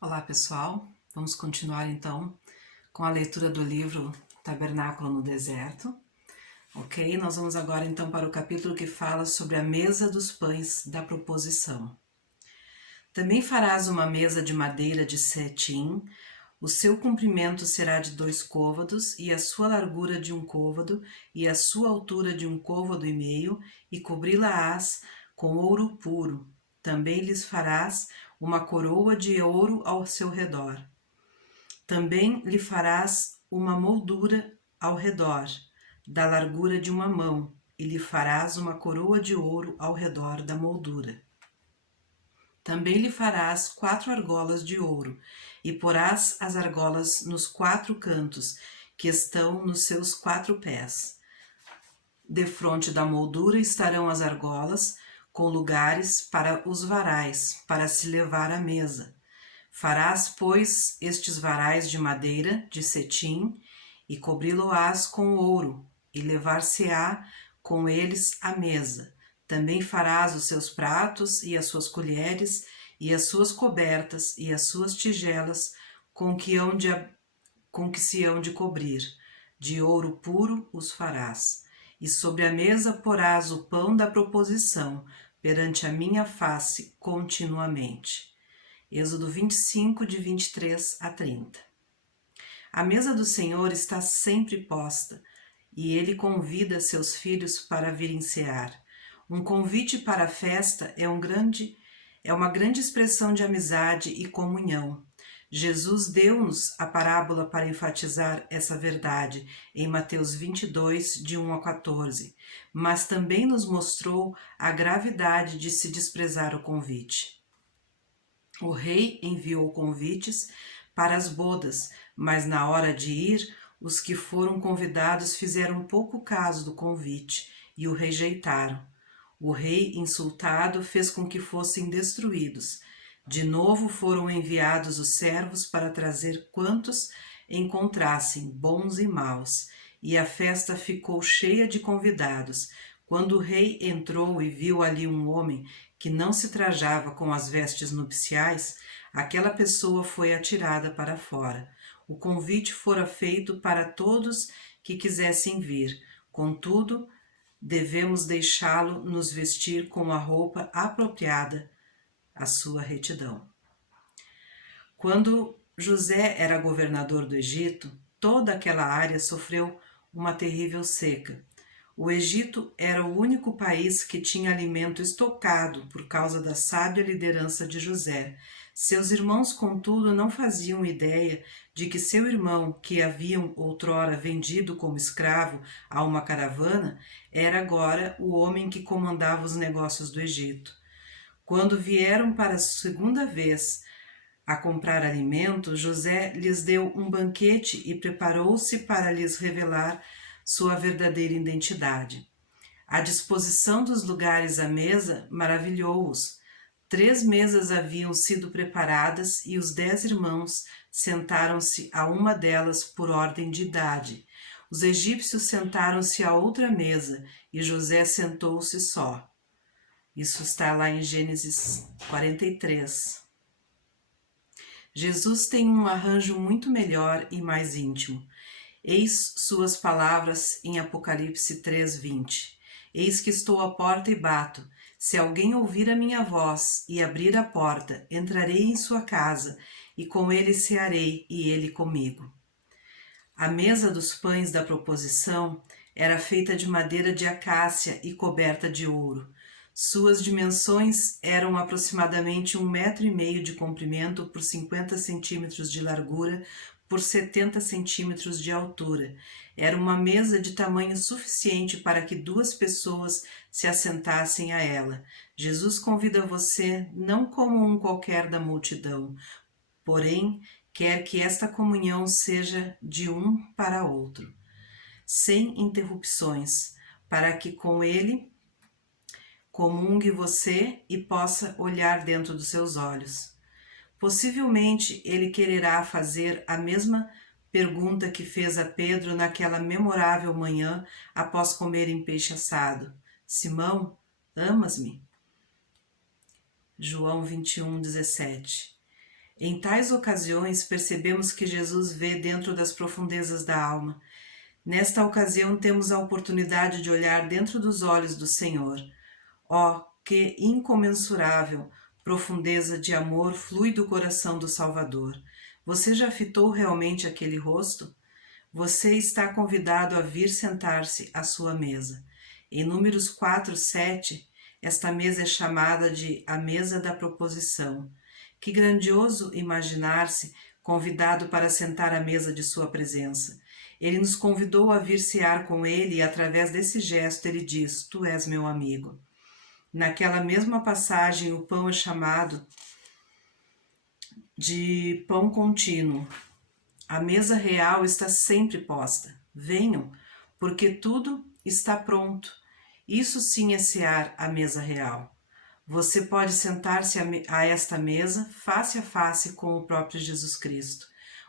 Olá pessoal, vamos continuar então com a leitura do livro Tabernáculo no Deserto, ok? Nós vamos agora então para o capítulo que fala sobre a mesa dos pães da proposição. Também farás uma mesa de madeira de cetim, o seu comprimento será de 2 côvados, e a sua largura de 1 côvado, e a sua altura de 1 côvado e meio, e cobri-la-ás com ouro puro. Também lhes farás uma coroa de ouro ao seu redor. Também lhe farás uma moldura ao redor, da largura de 1 mão, e lhe farás uma coroa de ouro ao redor da moldura. Também lhe farás 4 argolas de ouro, e porás as argolas nos 4 cantos, que estão nos seus 4 pés. Defronte da moldura estarão as argolas, com lugares para os varais, para se levar à mesa. Farás, pois, estes varais de madeira, de cetim, e cobri-lo-ás com ouro, e levar-se-á com eles à mesa. Também farás os seus pratos, e as suas colheres, e as suas cobertas, e as suas tigelas, com que se hão de cobrir. De ouro puro os farás. E sobre a mesa porás o pão da proposição, perante a minha face continuamente. Êxodo 25, de 23 a 30. A mesa do Senhor está sempre posta, e ele convida seus filhos para virem cear. Um convite para a festa é uma grande expressão de amizade e comunhão. Jesus deu-nos a parábola para enfatizar essa verdade em Mateus 22, de 1 a 14, mas também nos mostrou a gravidade de se desprezar o convite. O rei enviou convites para as bodas, mas na hora de ir, os que foram convidados fizeram pouco caso do convite e o rejeitaram. O rei, insultado, fez com que fossem destruídos. De novo foram enviados os servos para trazer quantos encontrassem, bons e maus, e a festa ficou cheia de convidados. Quando o rei entrou e viu ali um homem que não se trajava com as vestes nupciais, aquela pessoa foi atirada para fora. O convite fora feito para todos que quisessem vir. Contudo, devemos deixá-lo nos vestir com a roupa apropriada à sua retidão. Quando José era governador do Egito, toda aquela área sofreu uma terrível seca. O Egito era o único país que tinha alimento estocado por causa da sábia liderança de José. Seus irmãos, contudo, não faziam ideia de que seu irmão, que haviam outrora vendido como escravo a uma caravana, era agora o homem que comandava os negócios do Egito. Quando vieram para a segunda vez a comprar alimento, José lhes deu um banquete e preparou-se para lhes revelar sua verdadeira identidade. A disposição dos lugares à mesa maravilhou-os. 3 mesas haviam sido preparadas e os 10 irmãos sentaram-se a uma delas por ordem de idade. Os egípcios sentaram-se à outra mesa e José sentou-se só. Isso está lá em Gênesis 43. Jesus tem um arranjo muito melhor e mais íntimo. Eis suas palavras em Apocalipse 3:20. Eis que estou à porta e bato. Se alguém ouvir a minha voz e abrir a porta, entrarei em sua casa, e com ele cearei, e ele comigo. A mesa dos pães da proposição era feita de madeira de acácia e coberta de ouro. Suas dimensões eram aproximadamente 1,5 metro de comprimento por 50 centímetros de largura por 70 centímetros de altura. Era uma mesa de tamanho suficiente para que 2 pessoas se assentassem a ela. Jesus convida você não como um qualquer da multidão, porém quer que esta comunhão seja de um para outro, sem interrupções, para que com ele comungue você e possa olhar dentro dos seus olhos. Possivelmente ele quererá fazer a mesma pergunta que fez a Pedro naquela memorável manhã após comerem peixe assado. Simão, amas-me? João 21:17. Em tais ocasiões, percebemos que Jesus vê dentro das profundezas da alma. Nesta ocasião, temos a oportunidade de olhar dentro dos olhos do Senhor. Oh, que incomensurável profundeza de amor flui do coração do Salvador! Você já fitou realmente aquele rosto? Você está convidado a vir sentar-se à sua mesa. Em Números 4:7, esta mesa é chamada de a mesa da proposição. Que grandioso imaginar-se convidado para sentar à mesa de sua presença. Ele nos convidou a vir cear com ele e através desse gesto ele diz: Tu és meu amigo. Naquela mesma passagem, o pão é chamado de pão contínuo. A mesa real está sempre posta. Venham, porque tudo está pronto. Isso sim é cear a mesa real. Você pode sentar-se a esta mesa face a face com o próprio Jesus Cristo.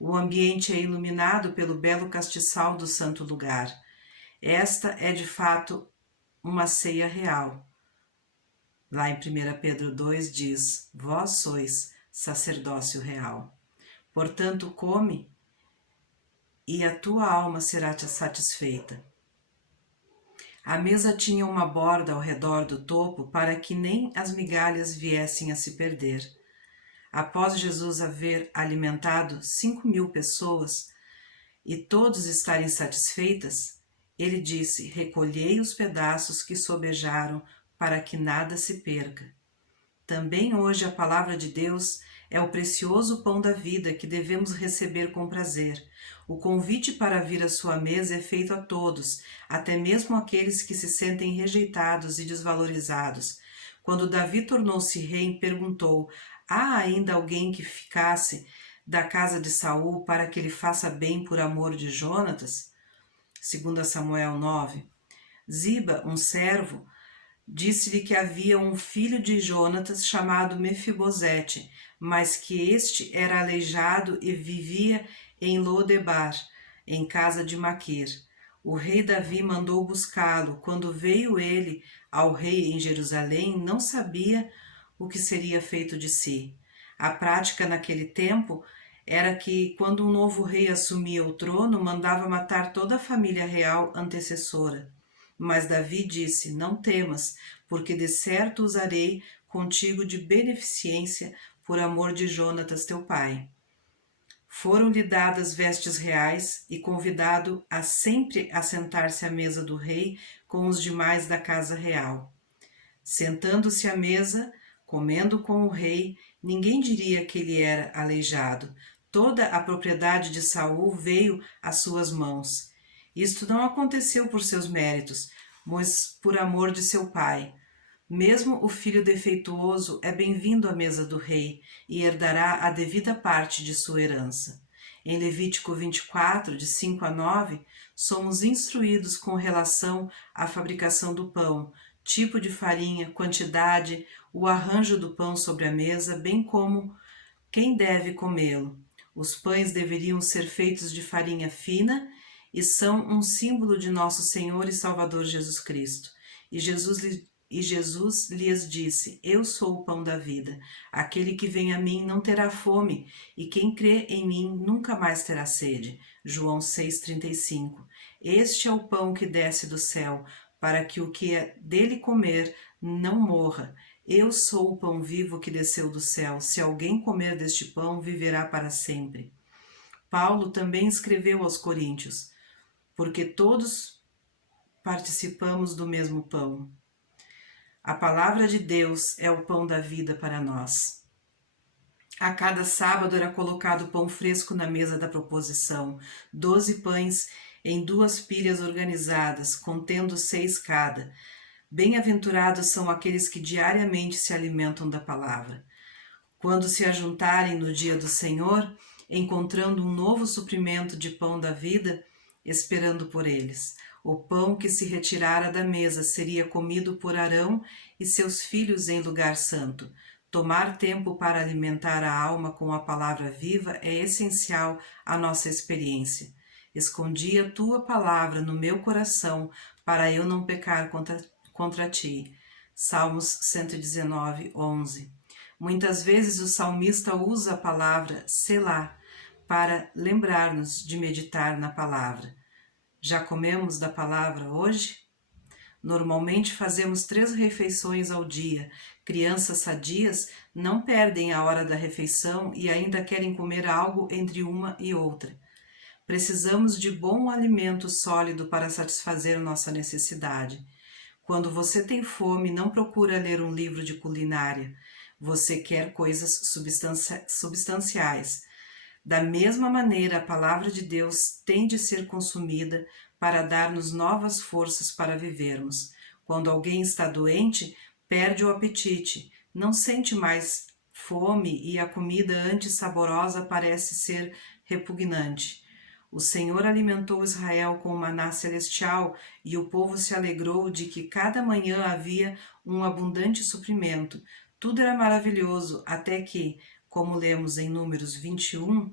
O ambiente é iluminado pelo belo castiçal do santo lugar. Esta é de fato uma ceia real. Lá em 1 Pedro 2 diz: Vós sois sacerdócio real. Portanto, come e a tua alma será satisfeita. A mesa tinha uma borda ao redor do topo para que nem as migalhas viessem a se perder. Após Jesus haver alimentado 5.000 pessoas e todos estarem satisfeitas, ele disse: Recolhei os pedaços que sobejaram para que nada se perca. Também hoje a palavra de Deus é o precioso pão da vida que devemos receber com prazer. O convite para vir à sua mesa é feito a todos, até mesmo aqueles que se sentem rejeitados e desvalorizados. Quando Davi tornou-se rei, perguntou: há ainda alguém que ficasse da casa de Saul para que ele faça bem por amor de Jonatas? 2 Samuel 9. Ziba, um servo, disse-lhe que havia um filho de Jonatas chamado Mefibosete, mas que este era aleijado e vivia em Lodebar, em casa de Maquir. O rei Davi mandou buscá-lo. Quando veio ele ao rei em Jerusalém, não sabia o que seria feito de si. A prática naquele tempo era que, quando um novo rei assumia o trono, mandava matar toda a família real antecessora. Mas Davi disse: Não temas, porque de certo usarei contigo de beneficência por amor de Jonatas teu pai. Foram-lhe dadas vestes reais e convidado a sempre assentar-se à mesa do rei com os demais da casa real. Sentando-se à mesa, comendo com o rei, ninguém diria que ele era aleijado. Toda a propriedade de Saul veio às suas mãos. Isto não aconteceu por seus méritos, mas por amor de seu pai. Mesmo o filho defeituoso é bem-vindo à mesa do rei e herdará a devida parte de sua herança. Em Levítico 24, de 5 a 9, somos instruídos com relação à fabricação do pão, tipo de farinha, quantidade, o arranjo do pão sobre a mesa, bem como quem deve comê-lo. Os pães deveriam ser feitos de farinha fina e são um símbolo de nosso Senhor e Salvador Jesus Cristo. E Jesus lhes disse: Eu sou o pão da vida. Aquele que vem a mim não terá fome, e quem crê em mim nunca mais terá sede. João 6,35. Este é o pão que desce do céu, para que o que é dele comer não morra. Eu sou o pão vivo que desceu do céu. Se alguém comer deste pão, viverá para sempre. Paulo também escreveu aos Coríntios: porque todos participamos do mesmo pão. A palavra de Deus é o pão da vida para nós. A cada sábado era colocado pão fresco na mesa da proposição, 12 pães em 2 pilhas organizadas, contendo 6 cada. Bem-aventurados são aqueles que diariamente se alimentam da palavra. Quando se ajuntarem no dia do Senhor, encontrando um novo suprimento de pão da vida, esperando por eles. O pão que se retirara da mesa seria comido por Arão e seus filhos em lugar santo. Tomar tempo para alimentar a alma com a palavra viva é essencial à nossa experiência. Escondi a tua palavra no meu coração para eu não pecar contra ti. Salmos 119, 11. Muitas vezes o salmista usa a palavra selá para lembrar-nos de meditar na palavra. Já comemos da palavra hoje? Normalmente fazemos 3 refeições ao dia. Crianças sadias não perdem a hora da refeição e ainda querem comer algo entre uma e outra. Precisamos de bom alimento sólido para satisfazer nossa necessidade. Quando você tem fome, não procura ler um livro de culinária. Você quer coisas substanciais. Da mesma maneira, a palavra de Deus tem de ser consumida para dar-nos novas forças para vivermos. Quando alguém está doente, perde o apetite, não sente mais fome e a comida antes saborosa parece ser repugnante. O Senhor alimentou Israel com o maná celestial e o povo se alegrou de que cada manhã havia um abundante suprimento. Tudo era maravilhoso, até que, como lemos em Números 21,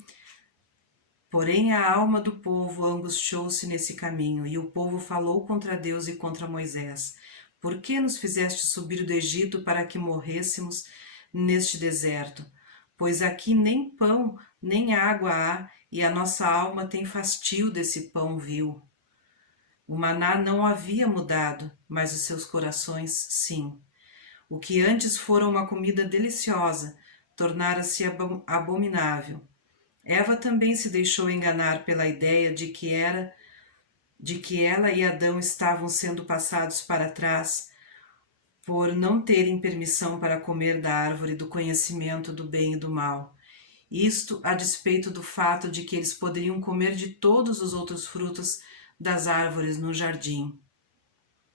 porém a alma do povo angustiou-se nesse caminho, e o povo falou contra Deus e contra Moisés. Por que nos fizeste subir do Egito para que morrêssemos neste deserto? Pois aqui nem pão, nem água há, e a nossa alma tem fastio desse pão vil. O maná não havia mudado, mas os seus corações sim. O que antes fora uma comida deliciosa, tornara-se abominável. Eva também se deixou enganar pela ideia de que ela e Adão estavam sendo passados para trás por não terem permissão para comer da árvore do conhecimento do bem e do mal. Isto a despeito do fato de que eles poderiam comer de todos os outros frutos das árvores no jardim.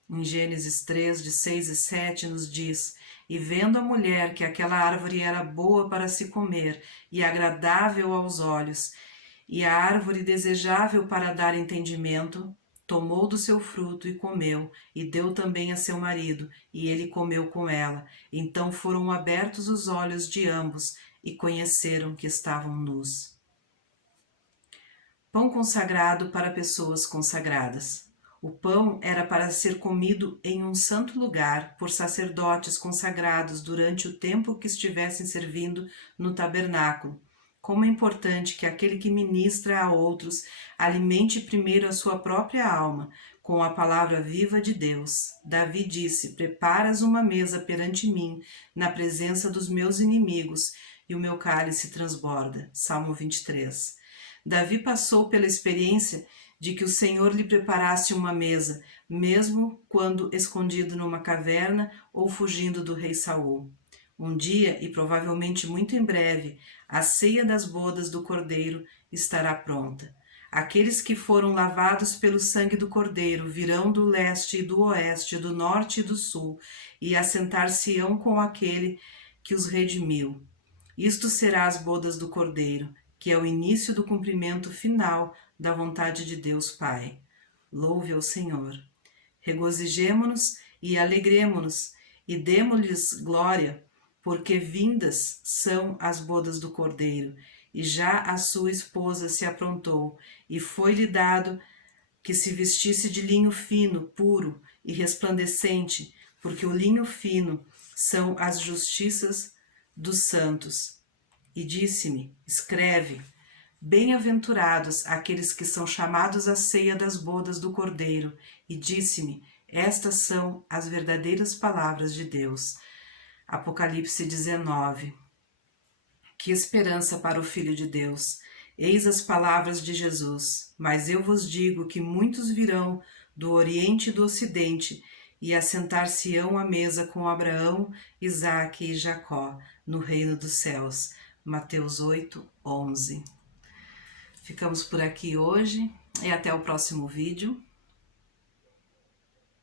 Em Gênesis 3, de 6 e 7, nos diz: E vendo a mulher que aquela árvore era boa para se comer e agradável aos olhos, e a árvore desejável para dar entendimento, tomou do seu fruto e comeu, e deu também a seu marido, e ele comeu com ela. Então foram abertos os olhos de ambos, e conheceram que estavam nus. Pão consagrado para pessoas consagradas. O pão era para ser comido em um santo lugar por sacerdotes consagrados durante o tempo que estivessem servindo no tabernáculo. Como é importante que aquele que ministra a outros alimente primeiro a sua própria alma com a palavra viva de Deus. Davi disse: Preparas uma mesa perante mim, na presença dos meus inimigos, e o meu cálice transborda. Salmo 23. Davi passou pela experiência de que o Senhor lhe preparasse uma mesa, mesmo quando escondido numa caverna ou fugindo do rei Saul. Um dia, e provavelmente muito em breve, a ceia das bodas do Cordeiro estará pronta. Aqueles que foram lavados pelo sangue do Cordeiro virão do leste e do oeste, do norte e do sul, e assentar-se-ão com aquele que os redimiu. Isto será as bodas do Cordeiro, que é o início do cumprimento final da vontade de Deus Pai. Louve ao Senhor. Regozijemo-nos e alegremo-nos e demo-lhes glória, porque vindas são as bodas do Cordeiro, e já a sua esposa se aprontou, e foi-lhe dado que se vestisse de linho fino, puro e resplandecente, porque o linho fino são as justiças dos santos. E disse-me: Escreve: Bem-aventurados aqueles que são chamados à ceia das bodas do Cordeiro. E disse-me: Estas são as verdadeiras palavras de Deus. Apocalipse 19. Que esperança para o Filho de Deus! Eis as palavras de Jesus: Mas eu vos digo que muitos virão do Oriente e do Ocidente e assentar-se-ão à mesa com Abraão, Isaque e Jacó no reino dos céus. Mateus 8, 11. Ficamos por aqui hoje e até o próximo vídeo.